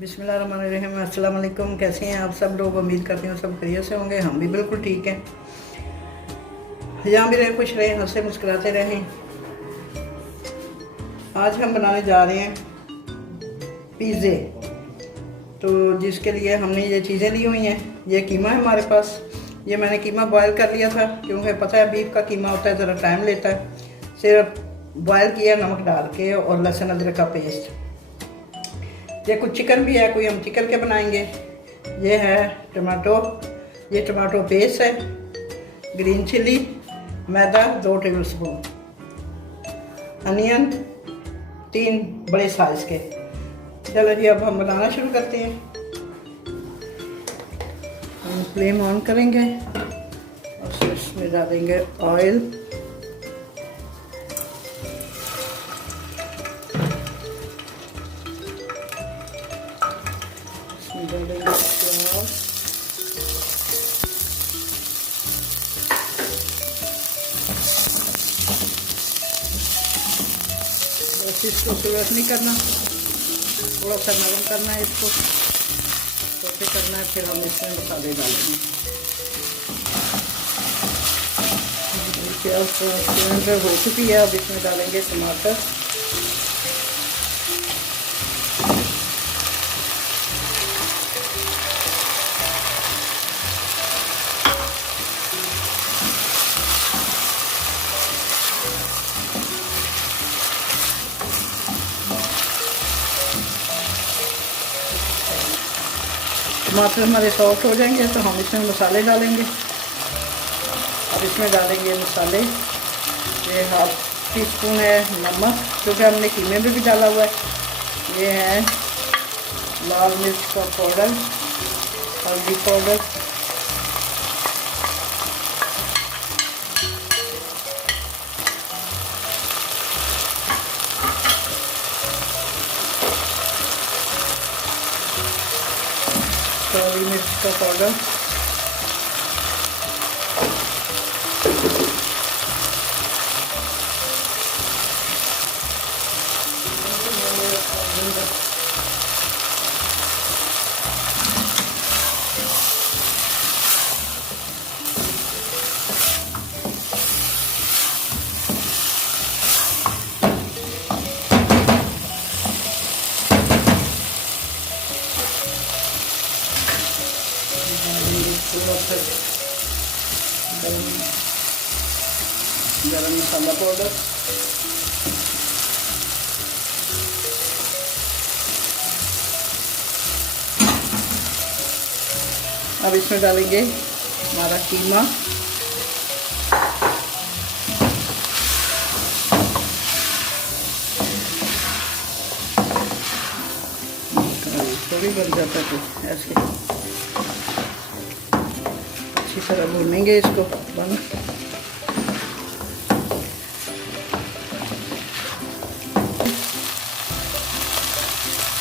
बिस्मिल्लाहिर्रहमानिर्रहीम। अस्सलाम वालेकुम। कैसे हैं आप सब लोग? उम्मीद करती हूँ सब खैरियत से होंगे। हम भी बिल्कुल ठीक हैं। यहाँ भी रहे, खुश रहें, हंसे मुस्कुराते रहें। आज हम बनाने जा रहे हैं पिज़्ज़े। तो जिसके लिए हमने ये चीज़ें ली हुई हैं। ये कीमा है हमारे पास। ये मैंने कीमा बॉयल कर लिया था, क्योंकि पता है बीफ का कीमा होता है, ज़रा टाइम लेता है। सिर्फ बॉयल किया नमक डाल के, और लहसुन अदरक का पेस्ट। ये कुछ चिकन भी है, कोई हम चिकन के बनाएंगे। ये है टमाटो, ये टमाटो पेस्ट है। ग्रीन चिली, मैदा 2 टेबल स्पून, अनियन 3 बड़े साइज़ के। चलो जी, अब हम बनाना शुरू करते हैं। हम फ्लेम ऑन करेंगे और फिर इसमें डालेंगे ऑयल। इसमें डालेंगे प्याज, बस इसको सिर्फ नहीं करना, थोड़ा सा नरम करना है इसको, तो फिर करना है। फिर हम इसमें मसाले डालेंगे। प्याज सिलेंडर हो चुकी है, अब इसमें डालेंगे टमाटर, टमाटर हमारे सॉफ्ट हो जाएंगे तो हम इसमें मसाले डालेंगे। अब इसमें डालेंगे मसाले। ये 1/2 टीस्पून है नमक, क्योंकि हमने कीमे में भी डाला हुआ है। ये है लाल मिर्च का पाउडर, हल्दी पाउडर, काली मिर्च का पाउडर, गरम मसाला पाउडर, अब इसमें डालेंगे हमारा कीमा, थोड़ी बन जाता है तो ऐसे अच्छी तरह भूनेंगे इसको। बन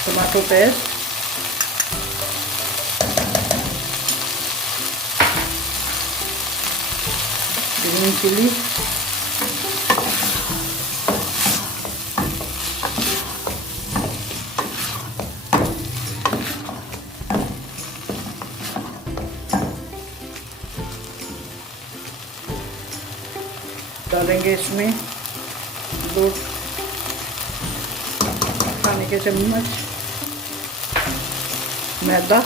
टमाटो पेस्ट, ग्रीन चिली, डालेंगे इसमें 2 खाने के चम्मच मैदा,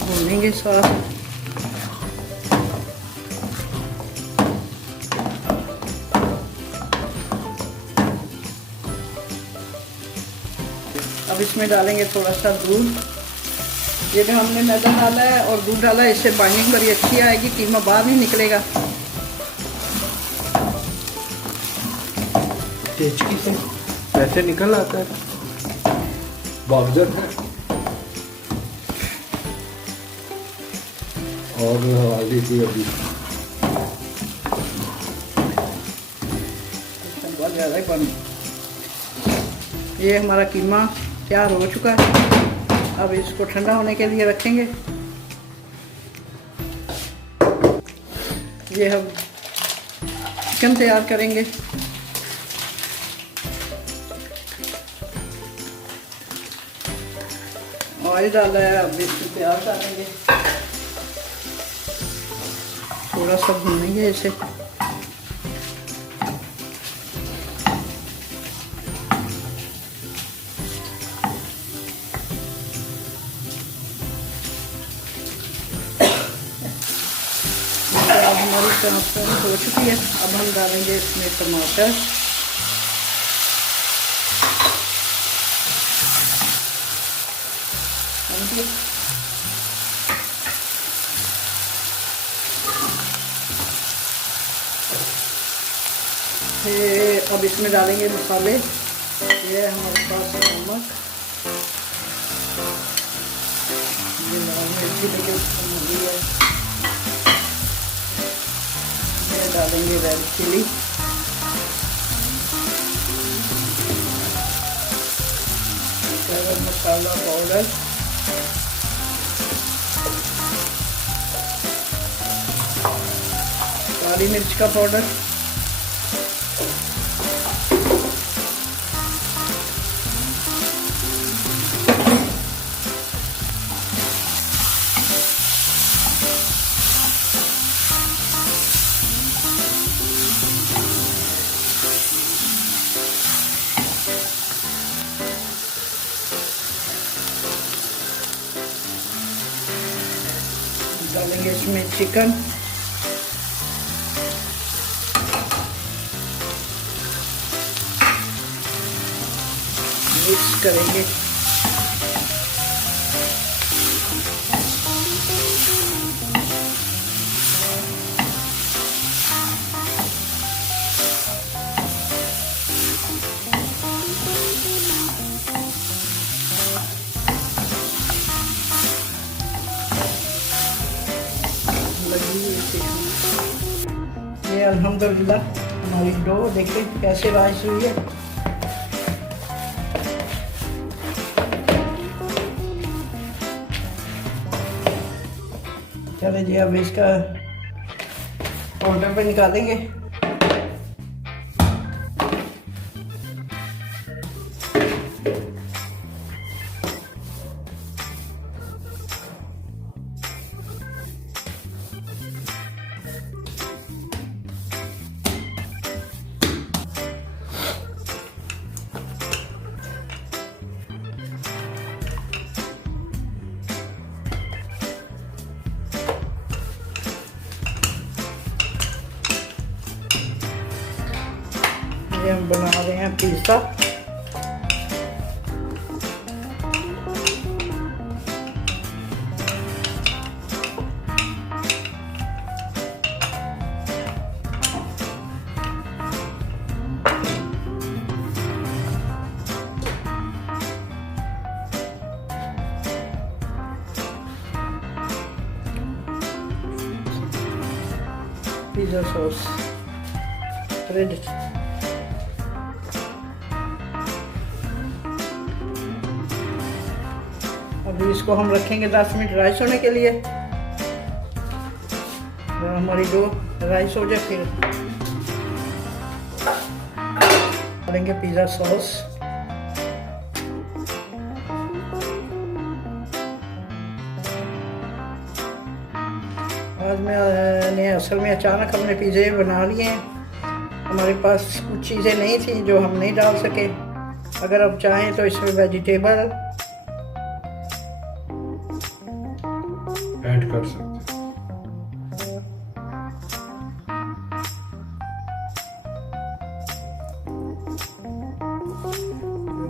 भूनेंगे साथ। अब इसमें डालेंगे थोड़ा सा दूध। ये जो हमने मैदा डाला है और दूध डाला है, इससे बाइंडिंग बड़ी अच्छी आएगी, कीमा बाहर नहीं निकलेगा। टेचकी से वैसे निकल आता है, बावजर है और हल्दी थी अभी बहुत ज़्यादा ही बन। ये हमारा कीमा तैयार हो चुका है। अब इसको ठंडा होने के लिए रखेंगे। ये हम चिकन तैयार करेंगे। ऑयल डाला है, अब इसमें प्याज डालेंगे, थोड़ा सा भूनेंगे इसे। अब हमारी ट्रांसपेरेंट हो चुकी है। अब हम डालेंगे इसमें टमाटर, फिर अब इसमें डालेंगे मसाले। ये है हमारे पास नमक, ये लाल मिर्ची लेके उसको मिली है, ये डालेंगे रेड चिली, गरम मसाला पाउडर, काली मिर्च का पाउडर, डालेंगे इसमें चिकन, मिक्स करेंगे। ये अल्हम्दुलिल्लाह हमारी डो देखिए कैसे राइस हुई है। चले जी अब इसका काउंटर पे निकालेंगे। ये हम बना रहे हैं पिज़्ज़ा। Pizza sauce ready. अभी इसको हम रखेंगे 10 मिनट राइस होने के लिए। हमारी डो राइस हो जाए फिर डालेंगे पिज़्ज़ा सॉस। आज मैंने असल में अचानक हमने पिज़्ज़े बना लिए हैं। हमारे पास कुछ चीज़ें नहीं थी जो हम नहीं डाल सके। अगर आप चाहें तो इसमें वेजिटेबल ऐड कर सकते हैं।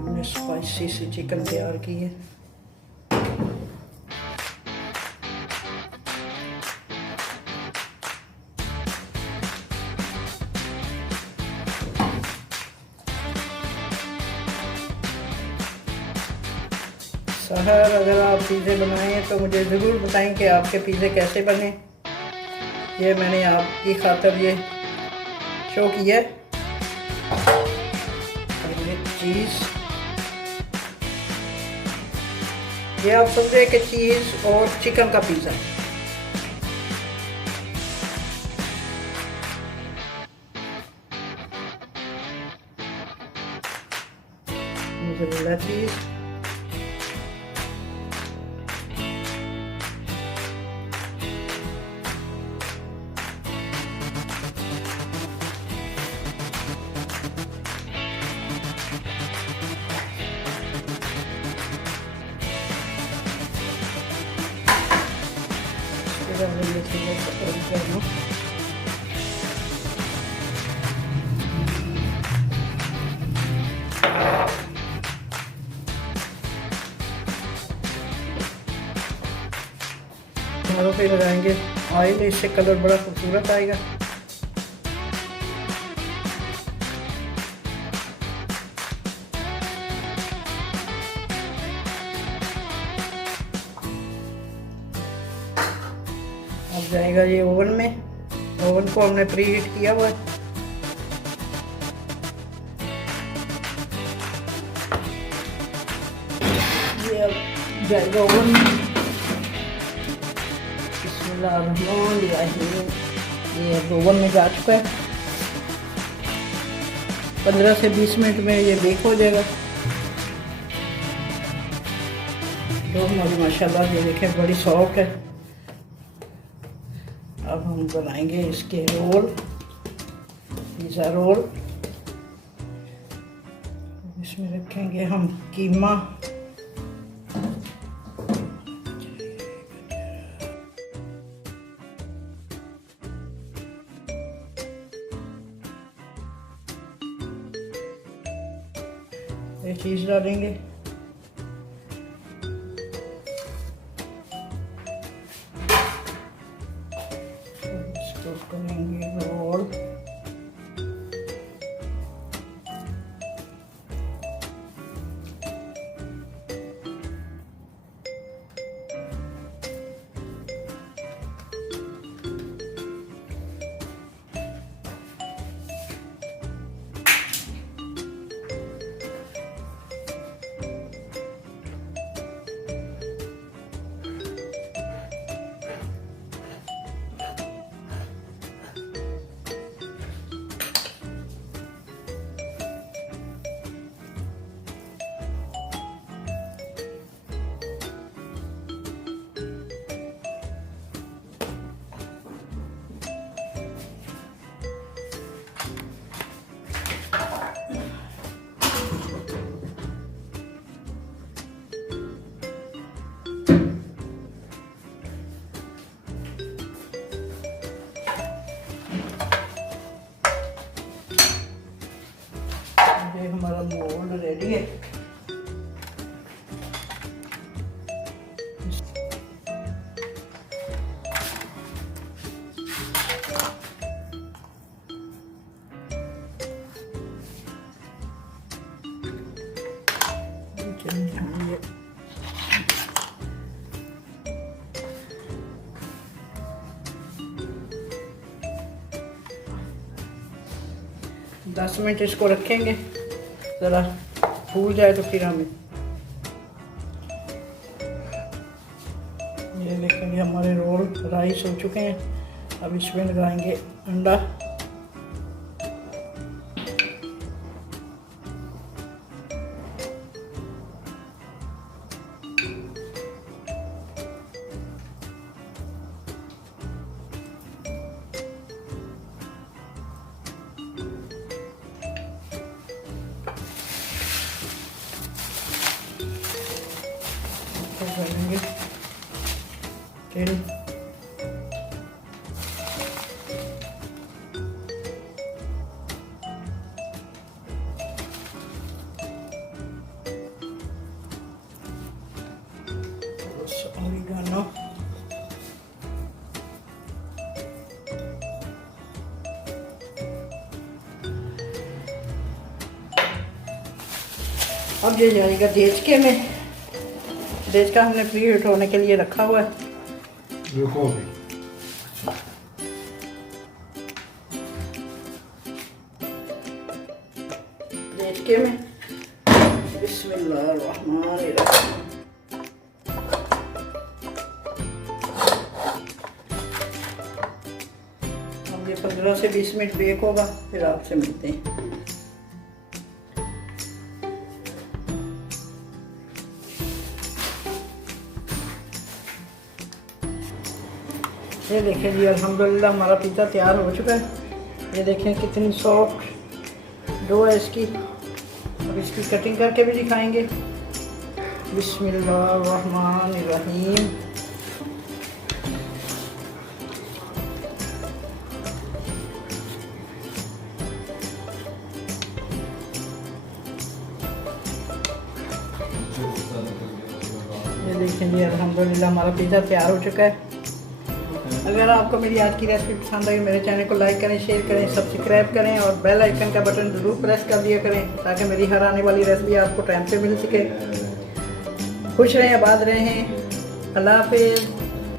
हमने स्पाइसी सी चिकन तैयार की है। सहर अगर आप पिज़्ज़े बनाएं तो मुझे ज़रूर बताएं कि आपके पिज़्ज़े कैसे बने। ये मैंने आपकी खातिर ये शो किया है। चीज़ ये आप समझे कि चीज़ और चिकन का पिज़्ज़ा। मोज़रेला चीज़, कर रही है चीज़ें दोनों। टमाटो पे लगाएंगे ऑयल, इससे कलर बड़ा खूबसूरत आएगा। अब जाएगा ये ओवन में। ओवन को हमने प्री हीट किया हुआ है। ये अब जाएगा ओवन में। ये ओवन में जा चुका है। 15 से 20 मिनट में ये बेक हो जाएगा। तो हमारी माशाल्लाह ये देखें बड़ी सॉफ्ट है। अब हम बनाएंगे इसके रोल, पिज़्ज़ा रोल। इसमें रखेंगे हम कीमा, ये चीज़ डालेंगे, इसको करेंगे रोल। ये हमारा मोल्ड रेडी है। ये 10 मिनट इसको रखेंगे, ज़रा फूल जाए तो फिर हमें ये देखेंगे हमारे रोल राइस हो चुके हैं। अब इसमें लगाएंगे अंडा। करेंगे फिर ऑरिगानो। अब ये जाएगा देचके में। देचका हमने प्री हीट होने के लिए रखा हुआ है। देचके में बिस्मिल्लाहिर्रहमानिर्रहीम। अब ये 15 से 20 मिनट बेक होगा, फिर आपसे मिलते हैं। ये देखें जी अल्हम्दुलिल्लाह हमारा पिज़्ज़ा तैयार हो चुका है। ये देखें कितनी सॉफ्ट डो है इसकी। अब इसकी कटिंग करके भी दिखाएंगे। बिस्मिल्लाहिर्रहमानिर्रहीम। देखें जी, अल्हम्दुलिल्लाह हमारा पिज़्ज़ा तैयार हो चुका है। अगर आपको मेरी आज की रेसिपी पसंद आई, मेरे चैनल को लाइक करें, शेयर करें, सब्सक्राइब करें और बेल आइकन का बटन ज़रूर प्रेस कर दिया करें ताकि मेरी हर आने वाली रेसिपी आपको टाइम पे मिल सके। खुश रहें, आबाद रहें, अल्लाह हाफिज़।